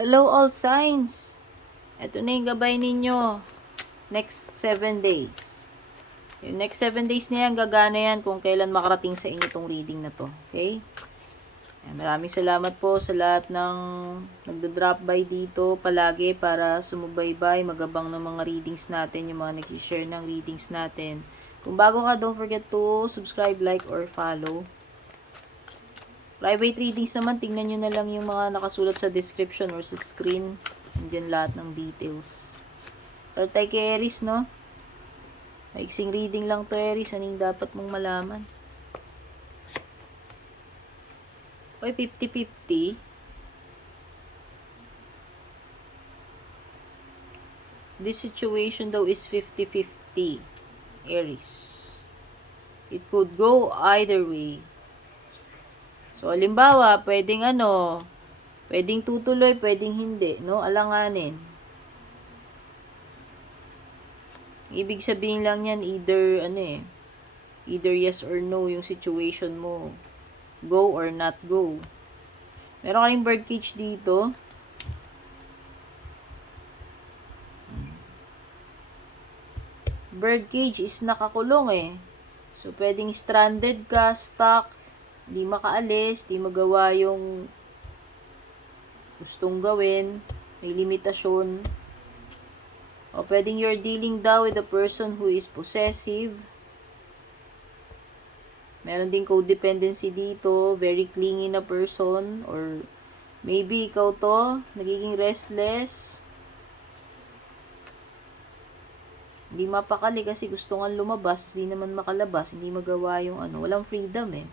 Hello all signs! Ito na yung gabay ninyo. Next 7 days. Yung next 7 days na yan, gagana yan kung kailan makarating sa inyo itong reading na to. Okay? Maraming salamat po sa lahat ng nagda-drop by dito palagi para sumubaybay, magabang ng mga readings natin, yung mga nag-share ng readings natin. Kung bago ka, don't forget to subscribe, like, or follow. Private readings naman, tingnan nyo na lang yung mga nakasulat sa description or sa screen. Nandiyan lahat ng details. Start tayo kay Aries, no? Maiksing reading lang to, Aries. Anong dapat mong malaman? Oy, 50-50. This situation daw is 50-50, Aries. It could go either way. So, halimbawa, pwedeng pwedeng tutuloy, pwedeng hindi, no? Alanganin. Ibig sabihin lang yan, either, either yes or no yung situation mo. Go or not go. Meron ka rin birdcage dito. Birdcage is nakakulong eh. So, pwedeng stranded ka, stuck, di makaalis, di magawa yung gustong gawin, may limitasyon. O pwedeng you're dealing daw with a person who is possessive. Meron din codependency dito, very clingy na person, or maybe ikaw to, nagiging restless. Hindi mapakali kasi gusto nga lumabas, hindi naman makalabas, hindi magawa yung walang freedom eh.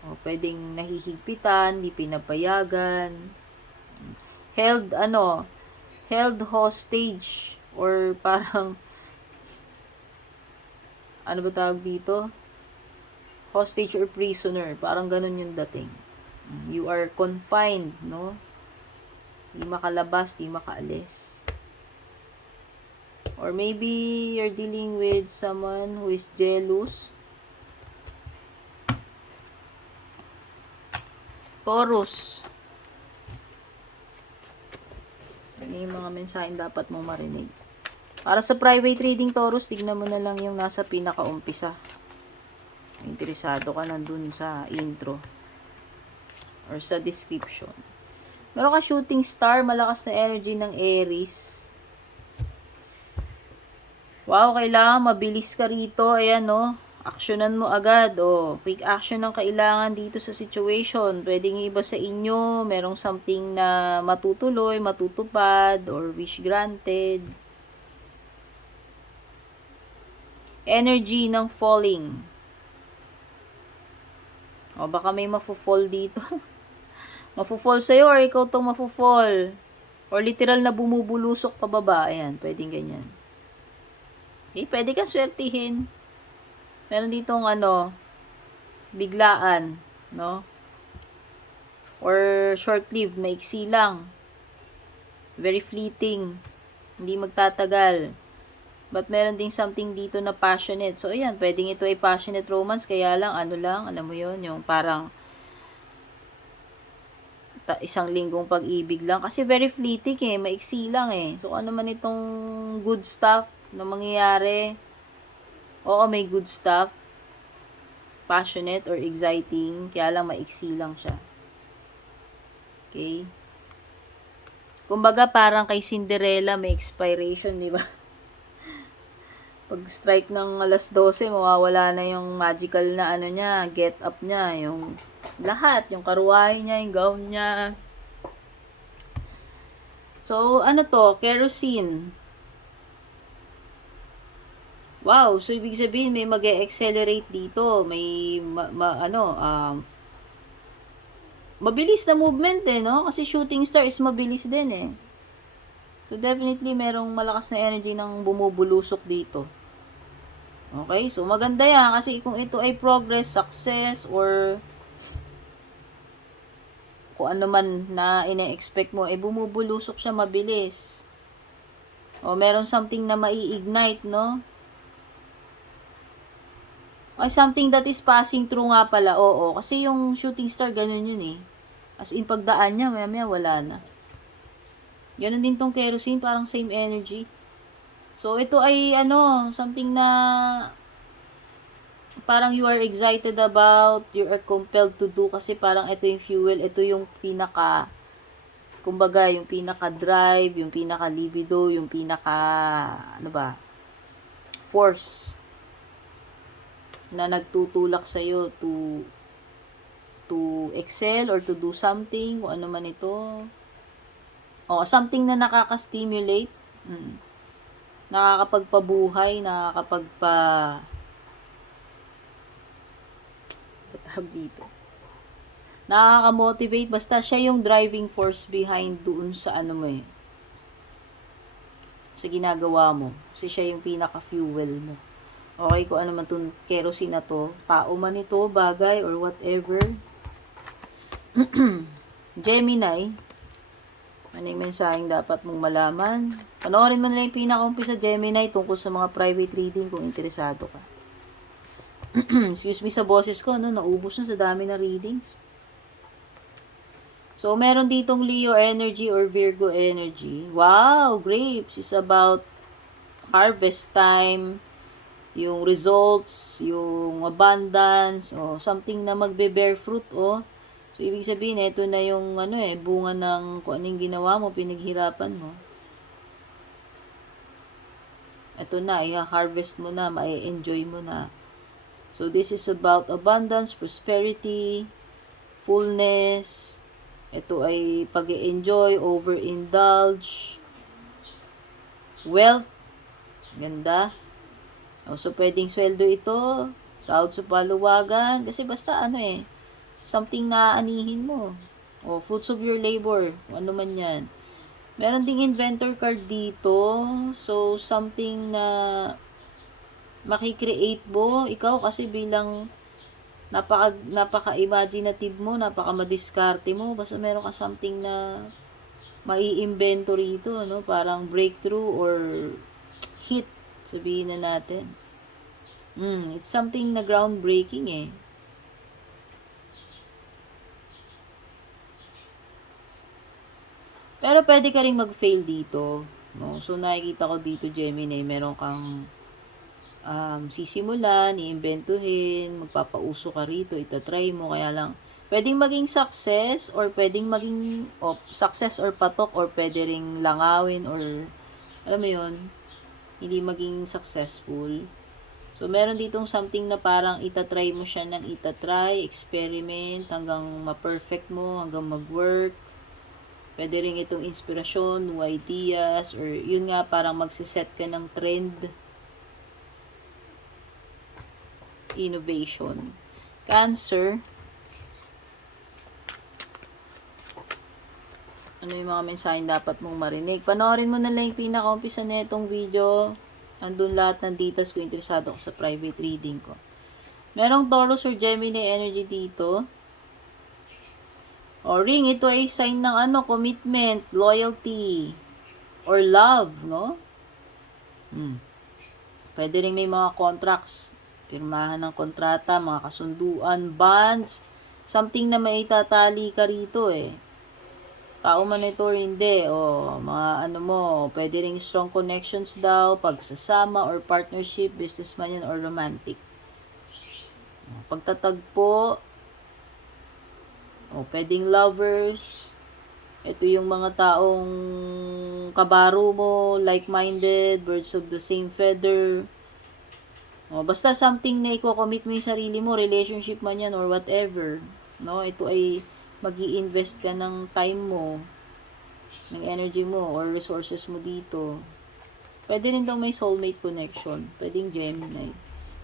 O, pwedeng nahihigpitan, hindi pinapayagan. Held hostage, or parang, ano ba tawag dito? Hostage or prisoner, parang ganun yung dating. You are confined, no? Di makalabas, di makaalis. Or maybe you're dealing with someone who is jealous. Taurus. Ano yung mga mensaheng dapat mong marinig? Para sa private reading, Taurus, tignan mo na lang yung nasa pinakaumpisa. Interesado ka nandun sa intro or sa description. Meron ka shooting star, malakas na energy ng Aries. Wow, kailangan mabilis ka rito. Ayan, no? Aksyonan mo agad. Quick action ang kailangan dito sa situation. Pwedeng iba sa inyo, merong something na matutuloy, matutupad, or wish granted. Energy ng falling. Baka may mafo-fall dito. Mafo-fall sa'yo or ikaw tong mafo-fall. Or literal na bumubulusok pababa. Ayan, pwedeng ganyan. Okay, pwede ka swertihin. Meron ditong biglaan, no? Or short-lived, maiksi lang. Very fleeting. Hindi magtatagal. But meron ding something dito na passionate. So, ayan, pwedeng ito ay passionate romance. Kaya lang, alam mo yon, yung parang isang linggong pag-ibig lang. Kasi very fleeting eh, maiksi lang eh. So, ano man itong good stuff na mangyayari. Oo, may good stuff. Passionate or exciting. Kaya lang, maiksi lang siya. Okay? Kumbaga, parang kay Cinderella, may expiration, di ba? Pag strike ng alas 12, mawawala na yung magical na niya, get up niya, yung lahat, yung karuwahe niya, yung gown niya. So, kerosene. Wow, so ibig sabihin may mag-accelerate dito, may mabilis na movement eh, no? Kasi shooting star is mabilis din eh. So, definitely merong malakas na energy ng bumubulusok dito. Okay, so maganda yan kasi kung ito ay progress, success, or kung ano man na ine-expect mo, bumubulusok siya mabilis. Meron something na mai-ignite, no? Ay, something that is passing through nga pala. Oo, kasi yung shooting star, ganun yun eh. As in, pagdaan niya, maya wala na. Ganun din tong kerosene, parang same energy. So, ito ay, something na parang you are excited about, you are compelled to do kasi parang ito yung fuel, ito yung kumbaga, yung pinaka-drive, yung pinaka-libido, yung force na nagtutulak sa'yo to excel or to do something, kung ano man ito. O, something na nakaka-stimulate, nakakapagpabuhay, dito. Nakaka-motivate, basta siya yung driving force behind doon sa sa ginagawa mo. Kasi siya yung pinaka-fuel mo. Okay, kung ano man itong kerosene na to, tao man ito, bagay, or whatever. Gemini, ano yung mensaheng dapat mong malaman? Panoorin mo na yung pinaka-umpisa Gemini tungkol sa mga private reading kung interesado ka. Excuse me sa boses ko, naubos na sa dami na readings. So, meron ditong Leo energy or Virgo energy. Wow, grapes is about harvest time, yung results, yung abundance, something na magbe-bear fruit, So, ibig sabihin, ito na yung, bunga ng kung anong ginawa mo, pinaghirapan mo. Ito na, i-harvest mo na, ma-enjoy mo na. So, this is about abundance, prosperity, fullness. Ito ay pag-enjoy, over-indulge, wealth. Ganda. So, pwedeng sweldo ito, sahod sa paluwagan. Kasi basta something na anihin mo. Fruits of your labor. Ano man yan. Meron ding inventor card dito. So, something na makikreate mo. Ikaw kasi bilang napaka-imaginative mo, napaka-madiskarte mo. Basta meron ka something na mai-invento rito, parang breakthrough or hit, sabihin na natin. It's something na groundbreaking eh. Pero pwede ka rin mag-fail dito. So, nakikita ko dito, Gemini, meron kang sisimulan, iimbentuhin, magpapauso ka rito, itatry mo, kaya lang, pwedeng maging success, or pwedeng maging success or patok, or pwede ring langawin, or, alam mo yun, hindi maging successful. So, meron ditong something na parang itatry mo siya ng itatry, experiment, hanggang ma-perfect mo, hanggang mag-work. Pwede rin itong inspirasyon, new ideas, or yun nga, parang magsiset ka ng trend, innovation. Cancer. Ano yung mga mensaheng dapat mong marinig? Panoorin mo na lang yung pinaka-umpisa na itong video. Andun lahat ng details kung interesado ka sa private reading ko. Merong Taurus or Gemini energy dito. Ring, ito ay sign ng commitment, loyalty, or love, no? Pwede rin may mga contracts, pirmahan ng kontrata, mga kasunduan, bonds, something na maitatali ka rito eh. Tao man ito or hindi, mga pwede ring strong connections daw, pagsasama or partnership, business man yan or romantic. Pagtatagpo, pwedeng lovers, ito yung mga taong kabaro mo, like-minded, birds of the same feather. Basta something na i-commit mo yung sarili mo, relationship man yan or whatever. Ito ay mag-i-invest ka ng time mo, ng energy mo, or resources mo dito. Pwede rin daw may soulmate connection. Pwedeng Gemini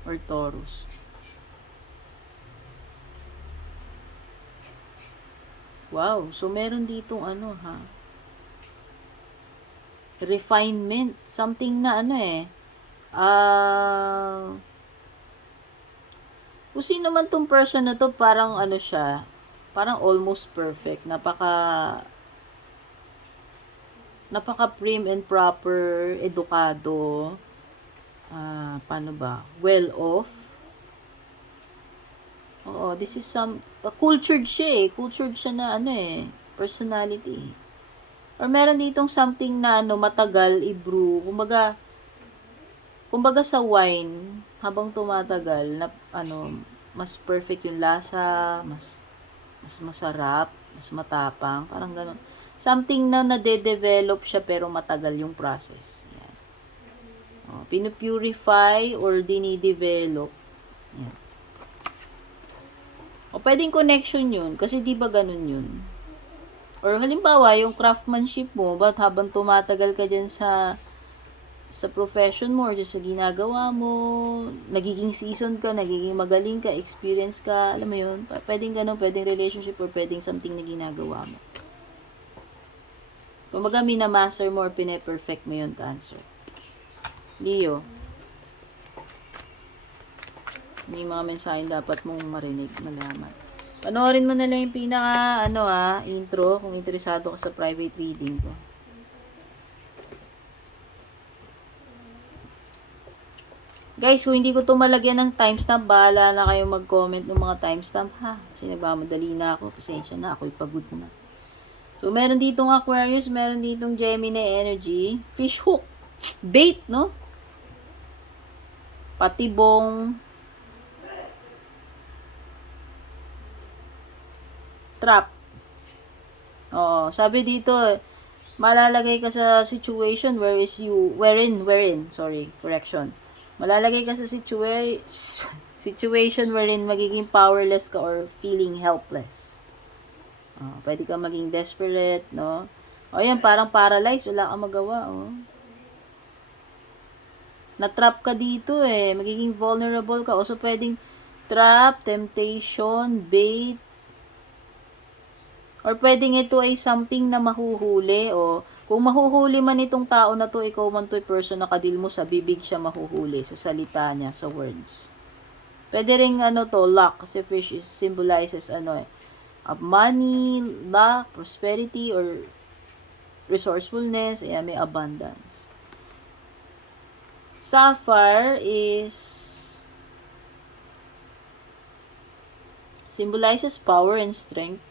or Taurus. Wow, so meron ditong refinement, something na kung sino man tong person na to, parang siya, parang almost perfect, napaka prim and proper, edukado, well off, Oh, this is cultured siya eh. Cultured siya na personality. Or meron ditong something na matagal i-brew. Kumbaga sa wine, habang tumatagal na mas perfect yung lasa, mas masarap, mas matapang, parang ganun. Something na nade-develop siya pero matagal yung process. Yan. Oh, pinupurify or dinidevelop. Yan. O pwedeng connection yun kasi di ba ganun yun? Or halimbawa, yung craftsmanship mo, ba't habang tumatagal ka dyan sa profession mo or sa ginagawa mo, nagiging season ka, nagiging magaling ka, experience ka, alam mo yun, pwedeng ganun, pwedeng relationship or pwedeng something na ginagawa mo. Kumbaga, minamaster mo or pine-perfect mo yun, Cancer. Leo, may mga mensahe dapat mong marinig, malaman. Panoorin mo na lang yung pinaka, intro, kung interesado ka sa private reading ko. Guys, kung hindi ko ito malagyan ng timestamp, bahala na kayo mag-comment ng mga timestamp, ha? Kasi nagmamadali na ako, pasensya na, ako'y pagod na. So, meron ditong Aquarius, meron ditong Gemini energy, fish hook, bait, no? Patibong, trap. Oo, sabi dito, malalagay ka sa situation malalagay ka sa situation wherein magiging powerless ka or feeling helpless. Pwede ka maging desperate, no? O yan, parang paralyzed, wala kang magawa, oh. Na-trap ka dito eh, magiging vulnerable ka. O so pwedeng trap, temptation, bait, or pwedeng ito ay something na mahuhuli o kung mahuhuli man itong tao na to, ikaw man to person na kadil mo, sa bibig siya mahuhuli, sa salita niya, sa words. Pwede rin luck, kasi fish symbolizes money, luck, prosperity, or resourcefulness, ayan, may abundance. Sapphire is symbolizes power and strength.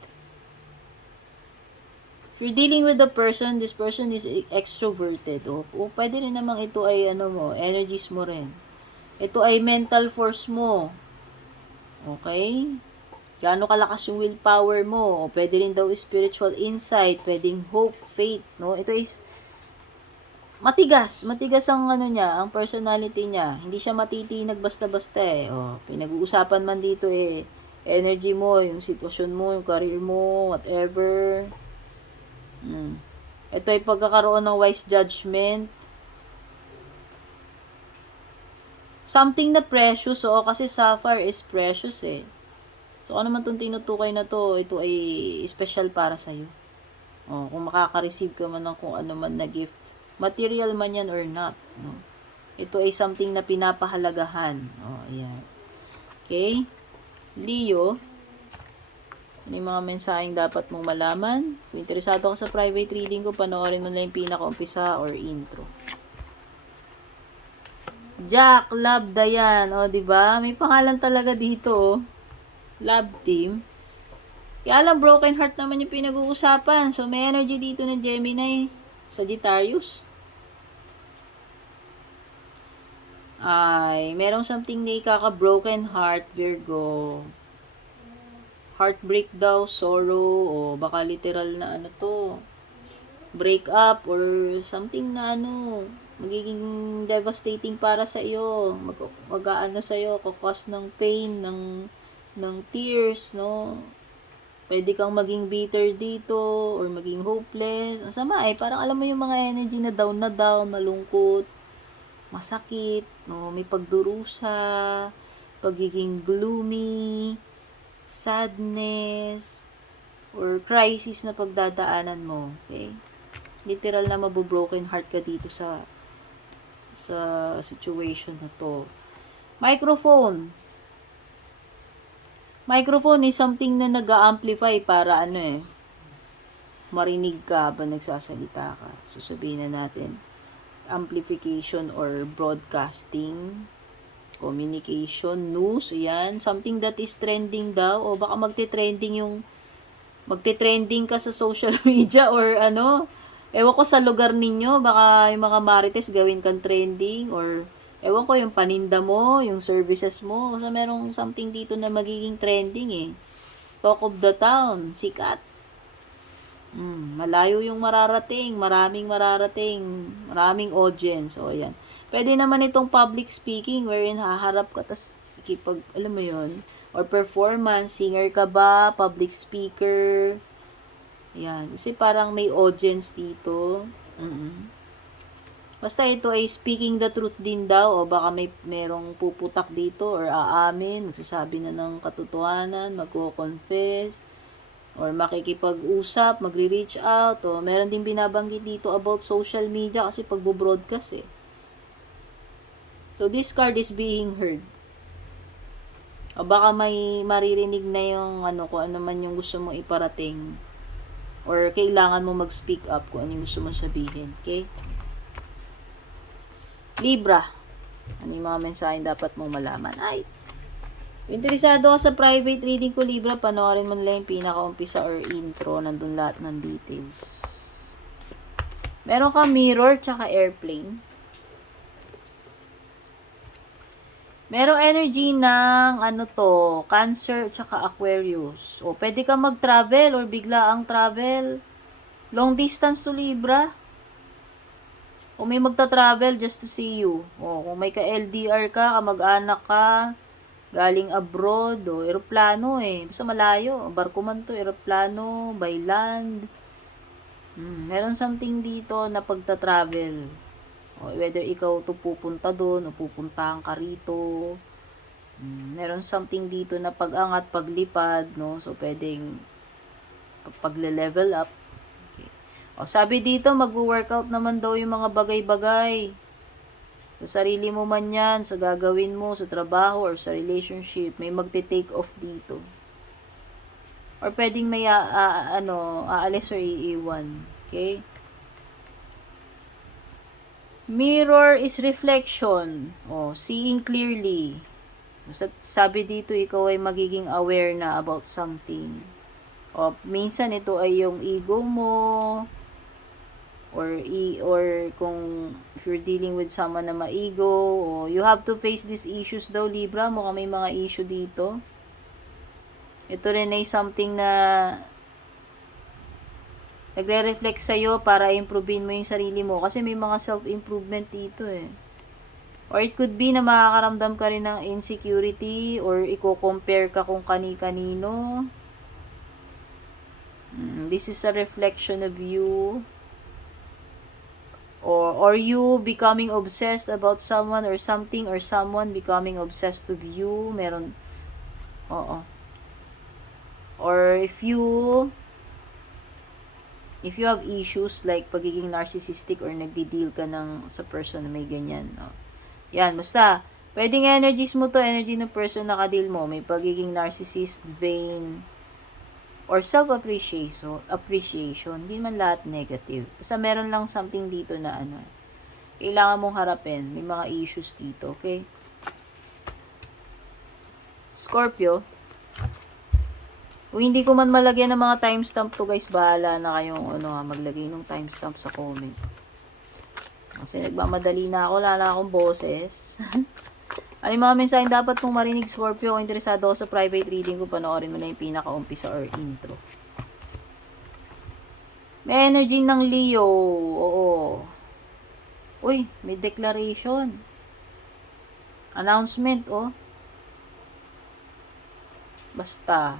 If you're dealing with a person, this person is extroverted. O pwede rin namang ito ay energies mo rin. Ito ay mental force mo. Okay? Gaano kalakas yung willpower mo. O pwede rin daw spiritual insight, pwedeng hope, faith, no? Ito is matigas ang ang personality niya. Hindi siya matitinag basta-basta eh. O, pinag-uusapan man dito eh, energy mo, yung sitwasyon mo, yung career mo, whatever. Ito ay pagkakaroon ng wise judgment. Something na precious, kasi sapphire is precious eh. So, ano man itong tinutukay na to, ito ay special para sa'yo. Kung makaka-receive ka man ng kung ano man na gift, material man yan or not, no? Ito ay something na pinapahalagahan. Ayan. Okay? Leo, ano yung mga mensaheng dapat mong malaman? Kung interesado ka sa private reading ko, panoorin mo lang yung pinaka-umpisa or intro. Jack, Love, Dayan. Diba? May pangalan talaga dito, Love Team. Kaya lang, broken heart naman yung pinag-uusapan. So, may energy dito ng Gemini, Sagittarius. Ay, merong something na ikaka-broken heart, Virgo. Heartbreak daw, sorrow, o baka literal na break up, or something na magiging devastating para sa iyo, mag-aano sa iyo, cause ng pain, ng tears, no? Pwede kang maging bitter dito, or maging hopeless. Ang sama parang alam mo yung mga energy na down, malungkot, masakit, no? May pagdurusa, pagiging gloomy, sadness, or crisis na pagdadaanan mo, okay? Literal na mabobroken heart ka dito sa situation na to. Microphone is something na nag-amplify para marinig ka ba nagsasalita ka. So, sabihin na natin, amplification or broadcasting. Communication, news, ayan. Something that is trending daw. O baka magte-trending ka sa social media or ano. Ewan ko sa lugar ninyo, baka yung mga marites gawin kang trending or ewan ko yung paninda mo, yung services mo. Kasi merong something dito na magiging trending eh. Talk of the town, sikat. Malayo yung mararating, maraming audience. O yan. Pwede naman itong public speaking wherein haharap ka tas alam mo yun, or performance, singer ka ba, public speaker. Yan, kasi parang may audience dito. Basta ito ay speaking the truth din daw o baka merong puputak dito or aamin, magsasabi na ng katotohanan, magko-confess or makikipag-usap, magre-reach out o meron din binabanggit dito about social media kasi pagbo-broadcast eh. So this card is being heard. O baka may maririnig na yung kung ano man yung gusto mong iparating or kailangan mo mag-speak up kung ano yung gusto mong sabihin. Okay? Libra. Ano yung mga mensahe dapat mong malaman? Ay, interesado ka sa private reading ko, Libra, panoorin mo nila yung pinaka-umpisa or intro. Nandun lahat ng details. Meron ka mirror tsaka airplane. Merong energy ng Cancer tsaka Aquarius. O, pwede ka mag-travel or bigla ang travel. Long distance to Libra. O may magta-travel just to see you. O, kung may ka-LDR ka, kamag-anak ka, galing abroad, o eroplano eh. Basta malayo. Barko man to, eroplano, by land. Meron something dito na pagta-travel. O, whether ikaw to pupunta doon o pupuntahan ka rito. Meron something dito na pag-angat, paglipad, no? So, pwedeng pagle-level up. Okay. O, sabi dito, mag-workout naman daw yung mga bagay-bagay. Sa sarili mo man yan, sa gagawin mo, sa trabaho, or sa relationship, may magte-take off dito. Or pwedeng may aalis or iiwan. Okay? Mirror is reflection. O, seeing clearly. Sabi dito, ikaw ay magiging aware na about something. O, minsan ito ay yung ego mo. Or kung if you're dealing with someone na maigo. O, you have to face these issues daw, Libra. Mukhang may mga issue dito. Ito rin ay something na nagre-reflect sa'yo para improvein mo yung sarili mo. Kasi may mga self-improvement dito eh. Or it could be na makakaramdam ka rin ng insecurity or i-compare ka kung kani-kanino. This is a reflection of you. Or you becoming obsessed about someone or something or someone becoming obsessed with you. Meron. Or if you have issues like pagiging narcissistic or nagdi-deal ka sa person na may ganyan, no? Yan, basta, pwedeng energies mo to, energy ng person na ka-deal mo, may pagiging narcissist, vain, or self-appreciation, hindi man lahat negative. Basta meron lang something dito na kailangan mong harapin, may mga issues dito, okay? Scorpio, kung hindi ko man malagyan ng mga timestamp to guys, bahala na kayong maglagay ng timestamp sa comment. Kasi nagmamadali na ako, wala na akong boses. Ano yung mga mensahe dapat mong marinig, Scorpio? Kung interesado ako sa private reading ko, panoorin mo na yung pinaka-umpisa or intro. May energy ng Leo. Oo. Uy, may declaration. Announcement, oh. Basta.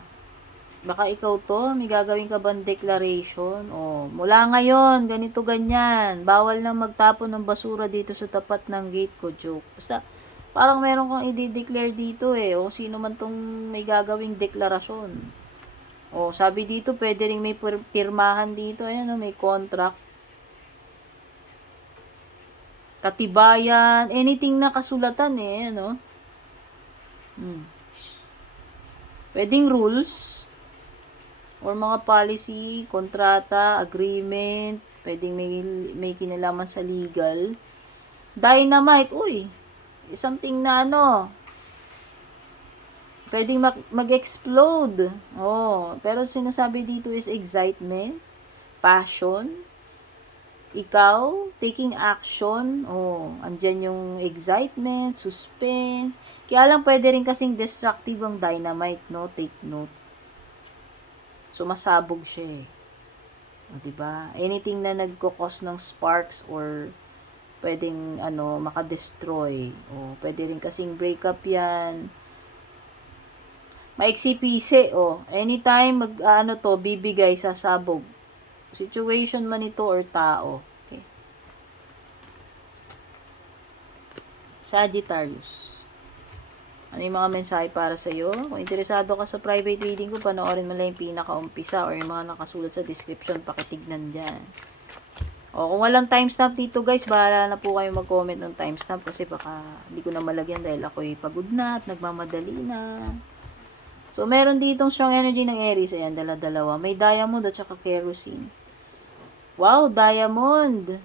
Baka ikaw to, may gagawin ka bang declaration? O, mula ngayon, ganito ganyan. Bawal nang magtapon ng basura dito sa tapat ng gate ko, joke. Basta, parang meron kang i-declare dito eh. O, sino man tong may gagawing deklarasyon. O, sabi dito, pwede rin may pirmahan dito. Ayan, may contract. Katibayan, anything na kasulatan eh, Pwedeng rules. Or mga policy, kontrata, agreement, pwedeng may kinalaman sa legal. Dynamite, uy, something na ano, pwedeng mag-explode. Oh, pero sinasabi dito is excitement, passion, ikaw, taking action, oh, andyan yung excitement, suspense. Kaya lang pwede rin kasing destructive ang dynamite, no? Take note. Sumasabog siya eh. O, diba? Anything na nagkukos ng sparks or pwedeng ano, makadestroy. O, pwede rin kasing breakup yan. Maiksi-pisi, o. Anytime ano to, bibigay, sasabog. Situation man ito or tao. Okay. Sagittarius. Ano yung mga mensahe para sa iyo? Kung interesado ka sa private reading ko, panoorin mo lang yung pinaka-umpisa or yung mga nakasulat sa description, pakitignan dyan. O, kung walang timestamp dito guys, bahala na po kayo mag-comment ng timestamp kasi baka hindi ko na malagyan dahil ako'y pagod na at nagmamadali na. So, meron ditong strong energy ng Aries. Ayan, dala-dalawa. May diamond at saka kerosene. Wow, diamond!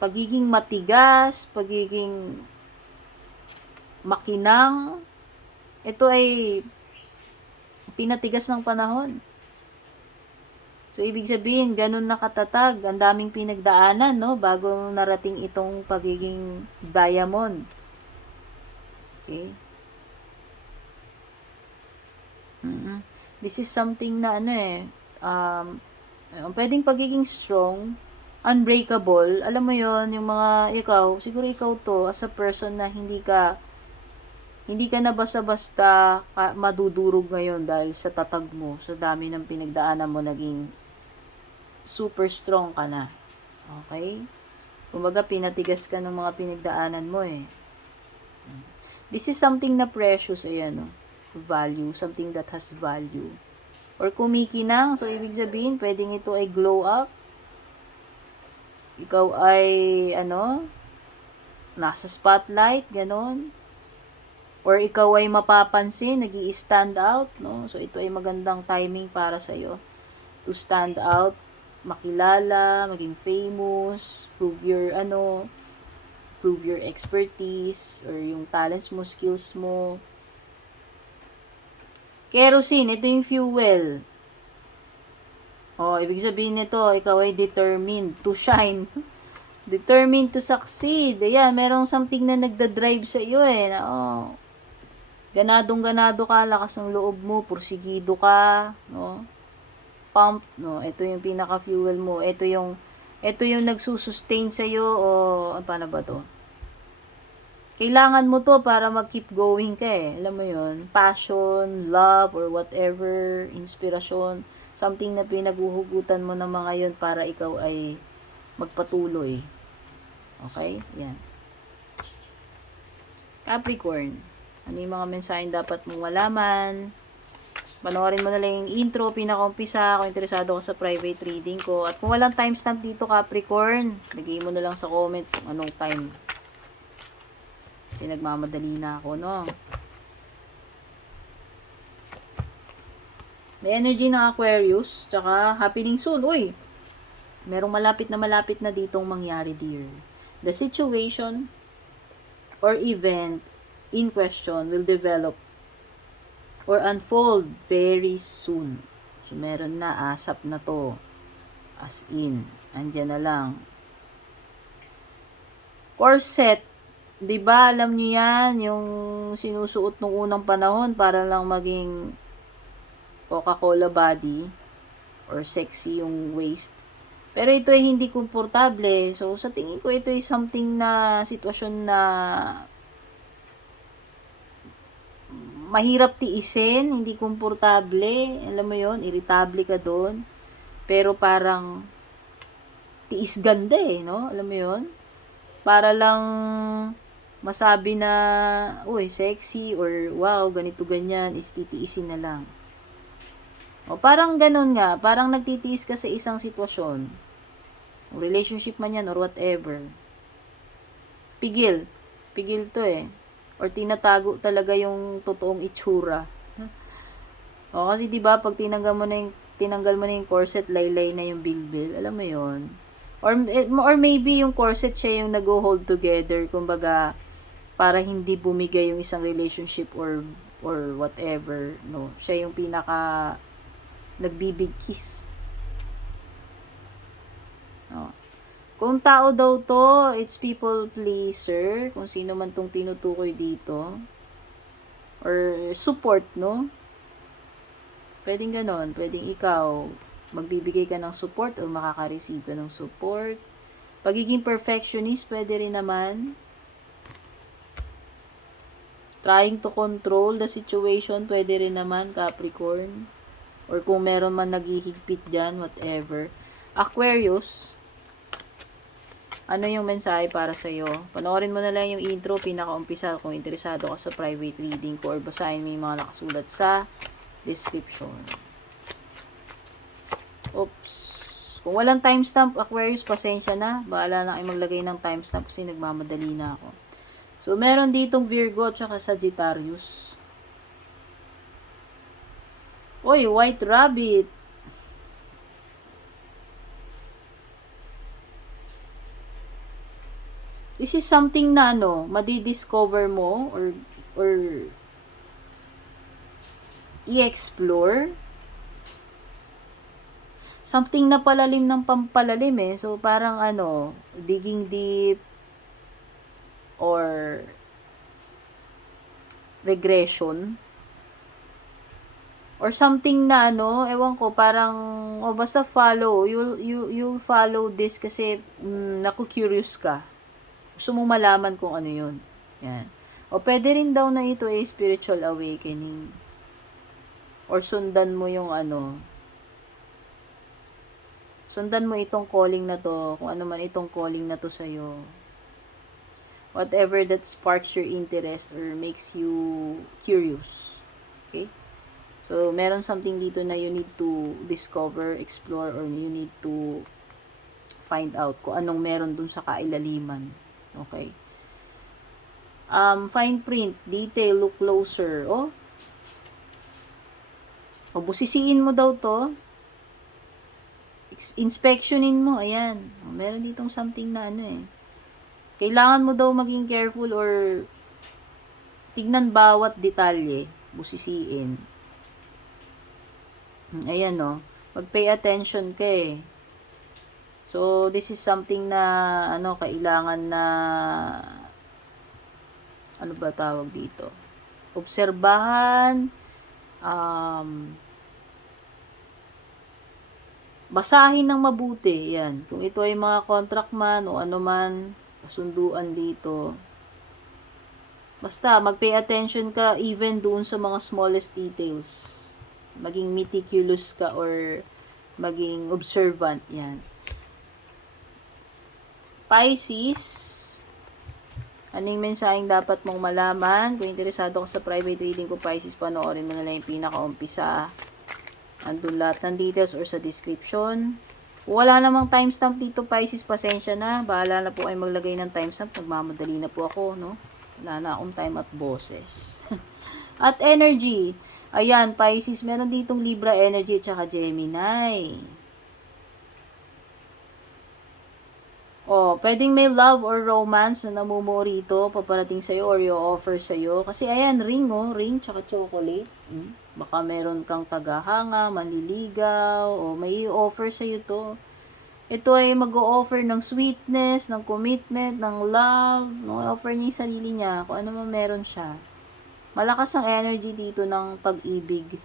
Pagiging matigas, pagiging makinang. Ito ay pinatigas ng panahon. So, ibig sabihin, ganun nakatatag. Ang daming pinagdaanan, no? Bago narating itong pagiging diamond. Okay? This is something na ano eh, pwedeng pagiging strong, unbreakable. Alam mo yon yung mga, siguro ikaw to, as a person na hindi ka na basta-basta madudurog ngayon dahil sa tatag mo, sa dami ng pinagdaanan mo, naging super strong ka na. Okay? Kumbaga, pinatigas ka ng mga pinagdaanan mo eh. This is something na precious, ayan, no? Value, something that has value. Or kumikinang, so ibig sabihin, pwedeng ito ay glow up. Ikaw ay, nasa spotlight, ganon. Or ikaw ay mapapansin, nag-i-stand out, no? So ito ay magandang timing para sa iyo to stand out, makilala, maging famous, prove your expertise or yung talents mo, skills mo. Kerosene, ito yung fuel. Oh, ibig sabihin nito, ikaw ay determined to shine. Determined to succeed. Ayan, merong something na nagda-drive sa iyo eh. Na, ganadong-ganado ka, lakas ng loob mo, porsigido ka, no? Pump, no? Ito yung pinaka-fuel mo. Ito yung nagsusustain sa iyo o paano ba to? Kailangan mo to para mag-keep going ka eh. Alam mo yun? Passion, love, or whatever, inspirasyon, something na pinaghuhugutan mo ng mga yun para ikaw ay magpatuloy. Okay? Yan. Capricorn. Ano yung mga mensaheng dapat mong malaman? Panoorin mo na lang yung intro, pinaka-umpisa, kung interesado ka sa private reading ko. At kung walang timestamp dito, Capricorn, lagay mo na lang sa comment kung anong time. Kasi nagmamadali na ako, no? May energy ng Aquarius, tsaka happening soon. Uy! Merong malapit na ditong mangyari, dear. The situation or event in question will develop or unfold very soon. So, meron na, asap na to. As in, andyan na lang. Corset. 'Di ba alam niyo yan, yung sinusuot nung unang panahon para lang maging Coca-Cola body or sexy yung waist. Pero ito ay hindi komportable. So, sa tingin ko, ito ay something na sitwasyon na mahirap tiisin, hindi komportable. Alam mo yon, irritable ka doon. Pero parang tiis ganda eh, no? Alam mo yon? Para lang masabi na, uy, sexy, or wow, ganito ganyan, is titiisin na lang. O parang ganun nga, parang nagtitiis ka sa isang sitwasyon. Relationship man yan, or whatever. Pigil to eh. Or tinatago talaga yung totoong itsura. O kasi 'di ba pag tinanggal mo na yung corset, laylay na yung bilbil. Alam mo 'yon. Or maybe yung corset siya yung nag-hold together, kumbaga, para hindi bumigay yung isang relationship or whatever, no. Siya yung pinaka nagbibig kiss. No. Kung tao daw to, it's people pleaser, kung sino man tong tinutukoy dito. Or support, no? Pwedeng ganon. Pwedeng ikaw, magbibigay ka ng support o makaka-receive ka ng support. Pagiging perfectionist, pwede rin naman. Trying to control the situation, pwede rin naman, Capricorn. Or kung meron man naghihigpit dyan, whatever. Aquarius, ano yung mensahe para sa'yo? Panoorin mo na lang yung intro, pinaka-umpisa kung interesado ka sa private reading ko or basahin mo yung mga nakasulat sa description. Oops. Kung walang timestamp, Aquarius, pasensya na. Bahala na kayo maglagay ng timestamp kasi nagmamadali na ako. So, meron ditong Virgo at saka Sagittarius. Uy, White Rabbit. This is something na madidiscover mo or i-explore. Something na palalim ng pampalalim eh. So parang digging deep or regression or something na ewan ko, parang basta follow. You'll follow this kasi naku-curious ka. Gusto mong malaman kung ano yun. Yan. O pwede rin daw na ito ay spiritual awakening. Or sundan mo yung sundan mo itong calling na to, kung ano man itong calling na to sa'yo. Whatever that sparks your interest or makes you curious. Okay? So, meron something dito na you need to discover, explore, or you need to find out kung anong meron dun sa kailaliman. Okay. Fine print, detail, look closer. Busisiin mo daw to. Inspectionin mo, ayan. Meron ditong something na kailangan mo daw maging careful or tignan bawat detalye. Busisiin. Ayan, mag-pay attention ka eh. So, this is something na, kailangan na, ano ba tawag dito? Obserbahan, basahin ng mabuti, yan. Kung ito ay mga contract man o ano man, kasunduan dito. Basta, mag-pay attention ka even doon sa mga smallest details. Maging meticulous ka or maging observant, yan. Pisces, anong mensaheng dapat mong malaman? Kung interesado ka sa private reading ko, Pisces, panoorin mo na lang yung pinaka-umpisa. Andun lahat ng details or sa description. Kung wala namang timestamp dito, Pisces, pasensya na. Bahala na po kayo maglagay ng timestamp. Nagmamadali na po ako, Wala na akong time at boses. At energy. Ayan, Pisces, meron ditong Libra energy at saka Gemini. Pwedeng may love or romance na namumuo rito, paparating sa'yo or i-offer sa'yo. Kasi ayan, ring tsaka chocolate. Baka meron kang tagahanga, manliligaw, o may i-offer sa'yo to. Ito ay mag-o-offer ng sweetness, ng commitment, ng love, offer niya yung sarili niya, kung ano man meron siya. Malakas ang energy dito ng pag-ibig.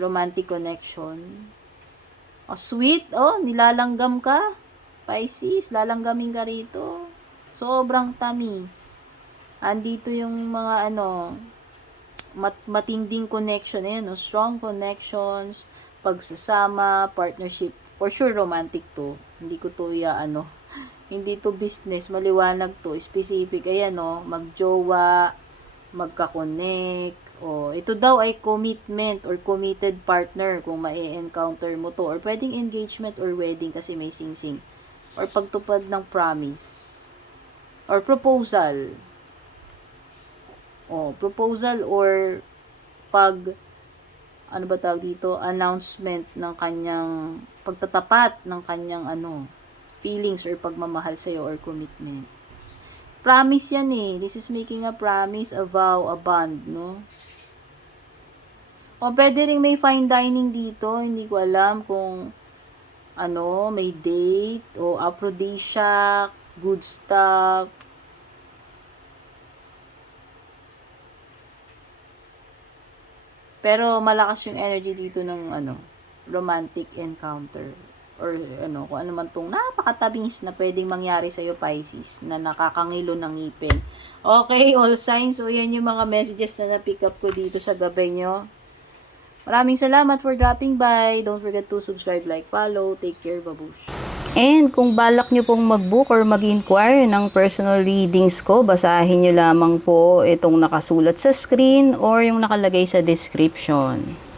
Romantic connection. Sweet, nilalanggam ka. Pisces, lalanggamin ka rito. Sobrang tamis. Andito yung mga matinding connection. Ayan, strong connections, pagsasama, partnership. For sure, romantic to. Hindi ko to hindi to business. Maliwanag to. Specific. Ayan, magjowa, magka-connect. Ito daw ay commitment or committed partner kung ma-encounter mo to. Or pwedeng engagement or wedding kasi may sing-sing. Or pagtupad ng promise. Or proposal. Proposal or ano ba tawag dito? Announcement ng kanyang pagtatapat ng kanyang feelings or pagmamahal sa'yo or commitment. Promise yan eh. This is making a promise, a vow, a bond, no? O pwede rin may fine dining dito. Hindi ko alam kung may date o aphrodisiac, good stuff. Pero malakas yung energy dito ng romantic encounter. Or kung ano man tong napakatabings na pwedeng mangyari sa'yo, Pisces, na nakakangilo ng ngipin. Okay, all signs. So, yan yung mga messages na na-pick up ko dito sa gabay nyo. Maraming salamat for dropping by. Don't forget to subscribe, like, follow. Take care, babush. And kung balak nyo pong mag-book or mag-inquire ng personal readings ko, basahin nyo lamang po itong nakasulat sa screen or yung nakalagay sa description.